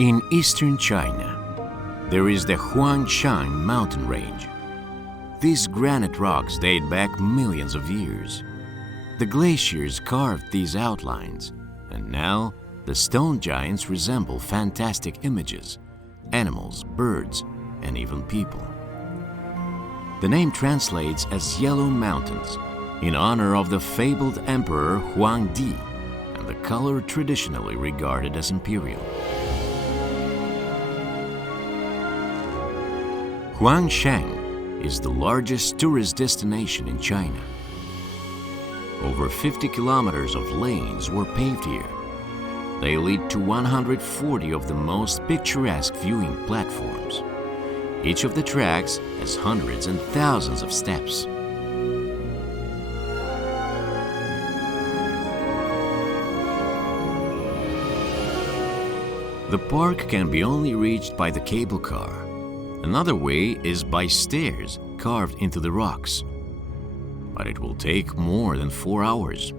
In eastern China, there is the Huangshan Mountain range. These granite rocks date back millions of years. The glaciers carved these outlines, and now the stone giants resemble fantastic images, animals, birds, and even people. The name translates as Yellow Mountains in honor of the fabled emperor Huang and the color traditionally regarded as imperial. Huangshan is the largest tourist destination in China. Over 50 kilometers of lanes were paved here. They lead to 140 of the most picturesque viewing platforms. Each of the tracks has hundreds and thousands of steps. The park can be only reached by the cable car. Another way is by stairs carved into the rocks, but it will take more than 4 hours.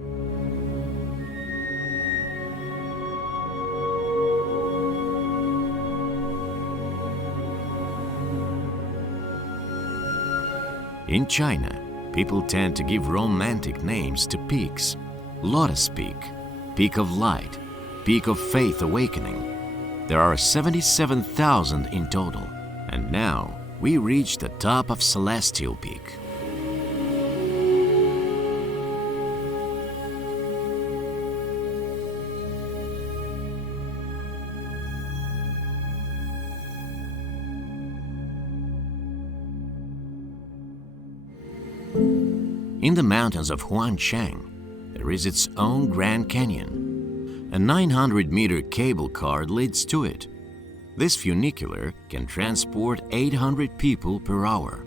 In China, people tend to give romantic names to peaks. Lotus Peak, Peak of Light, Peak of Faith Awakening. There are 77,000 in total. And now we reach the top of Celestial Peak. In the mountains of Huangshan, there is its own Grand Canyon. A 900-meter cable car leads to it. This funicular can transport 800 people per hour.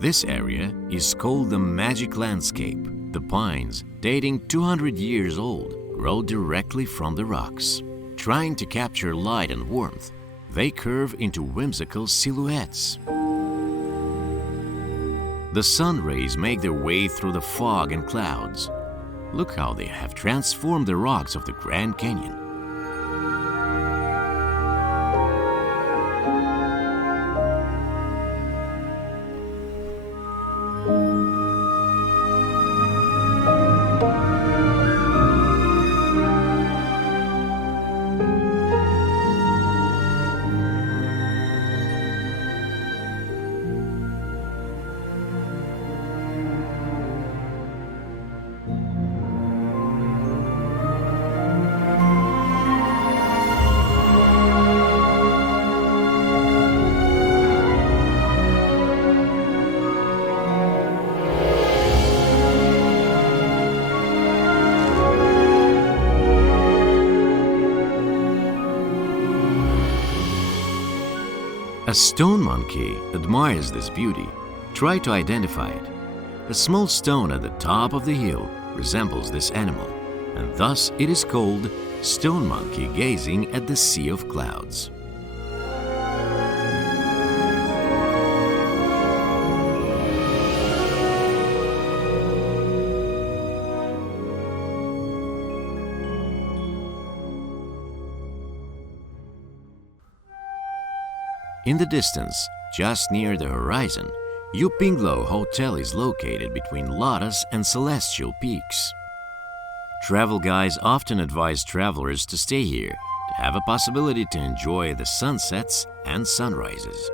This area is called the Magic Landscape. The pines, dating 200 years old, grow directly from the rocks. Trying to capture light and warmth, they curve into whimsical silhouettes. The sun rays make their way through the fog and clouds. Look how they have transformed the rocks of the Grand Canyon. A stone monkey admires this beauty. Try to identify it. A small stone at the top of the hill resembles this animal, and thus it is called stone monkey gazing at the sea of clouds. In the distance, just near the horizon, Yupinglo Hotel is located between Lotus and Celestial Peaks. Travel guides often advise travelers to stay here to have a possibility to enjoy the sunsets and sunrises.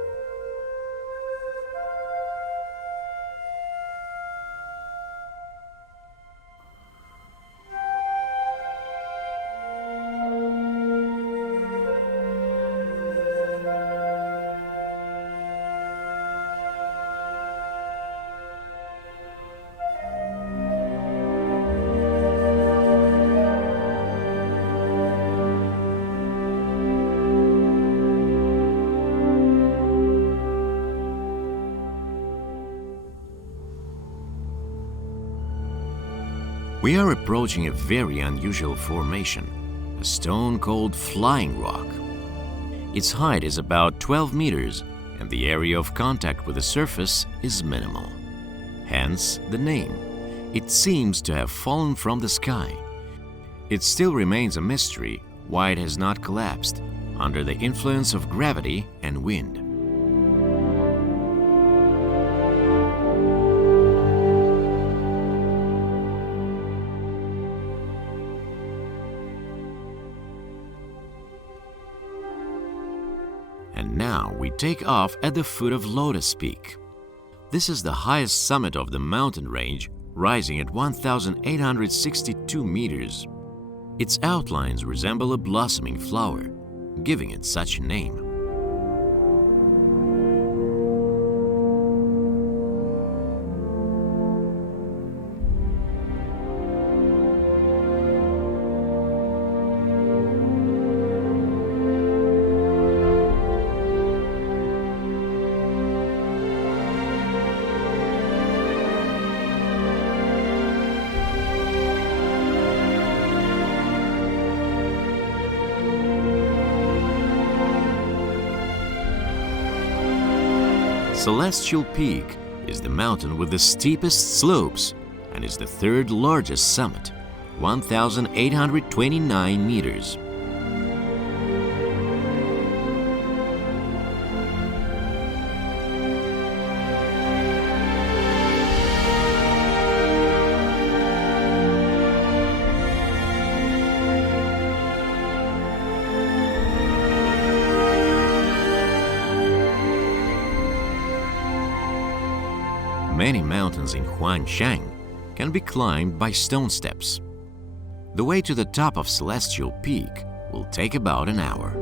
We are approaching a very unusual formation, a stone called Flying Rock. Its height is about 12 meters and the area of contact with the surface is minimal. Hence the name. It seems to have fallen from the sky. It still remains a mystery why it has not collapsed under the influence of gravity and wind. And now we take off at the foot of Lotus Peak. This is the highest summit of the mountain range, rising at 1,862 meters. Its outlines resemble a blossoming flower, giving it such a name. Celestial Peak is the mountain with the steepest slopes and is the third largest summit, 1,829 meters. Many mountains in Huangshan can be climbed by stone steps. The way to the top of Celestial Peak will take about an hour.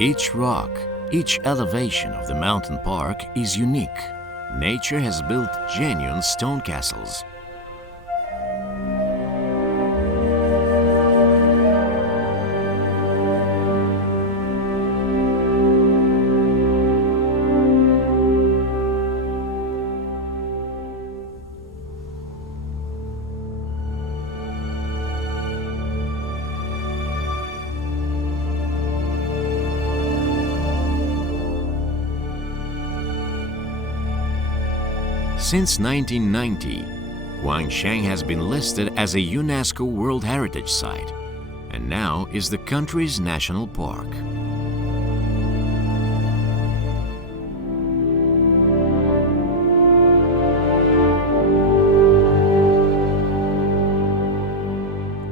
Each rock, each elevation of the mountain park is unique. Nature has built genuine stone castles. Since 1990, Huangshan has been listed as a UNESCO World Heritage Site and now is the country's national park.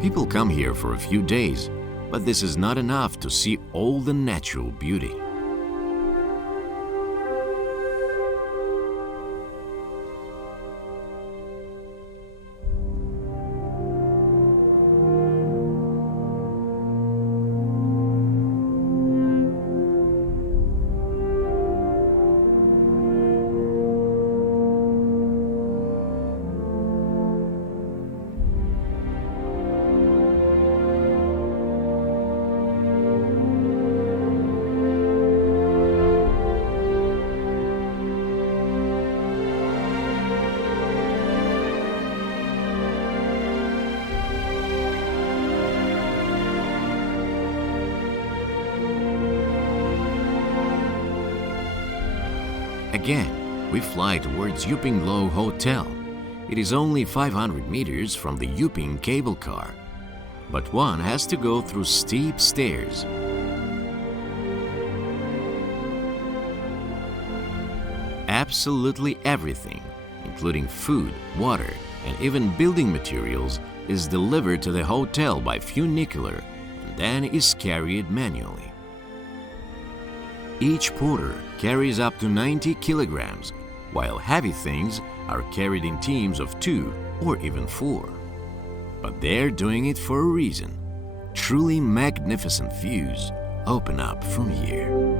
People come here for a few days, but this is not enough to see all the natural beauty. Again, we fly towards Yuping Lo Hotel. It is only 500 meters from the Yuping cable car, but one has to go through steep stairs. Absolutely everything, including food, water, and even building materials, is delivered to the hotel by funicular and then is carried manually. Each porter carries up to 90 kilograms, while heavy things are carried in teams of 2 or even 4. But they're doing it for a reason. Truly magnificent views open up from here.